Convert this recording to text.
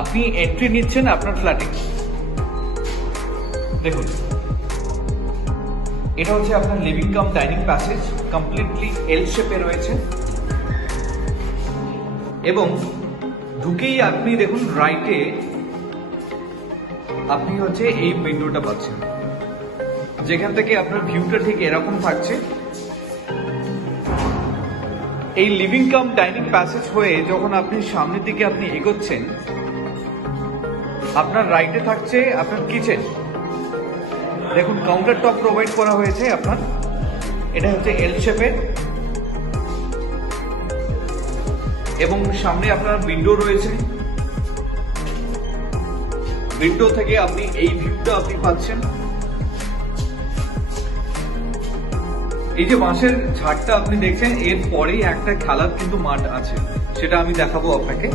আপনি এন্ট্রি নিচ্ছেন আপনার ফ্ল্যাটে। দেখুন, এটা হচ্ছে আপনার living come dining passage, completely L শেপে রয়েছে এবং ঢুকেই আপনি দেখুন রাইটে আপনি হচ্ছে এই উইন্ডোটা পাচ্ছেন, যেখান থেকে আপনার ভিউটা ঠিক এরকম থাকছে। এই লিভিং কাম ডাইনিং প্যাসেজ হয়ে যখন আপনি সামনের দিকে আপনি এগোচ্ছেন, আপনার রাইটে থাকছে আপনার কিচেন। দেখুন, কাউন্টার টপ প্রোভাইড করা হয়েছে আপনার, এটা হচ্ছে এল শেপের এবং সামনে আপনার উইন্ডো রয়েছে। উইন্ডো থেকে আপনি এই ভিউটা আপনি পাচ্ছেন। এই যে বাঁশের ঝাড়টা আপনি দেখছেন, এর পরেই একটা খেলার কিন্তু মাঠ আছে, সেটা আমি দেখাবো আপনাকে।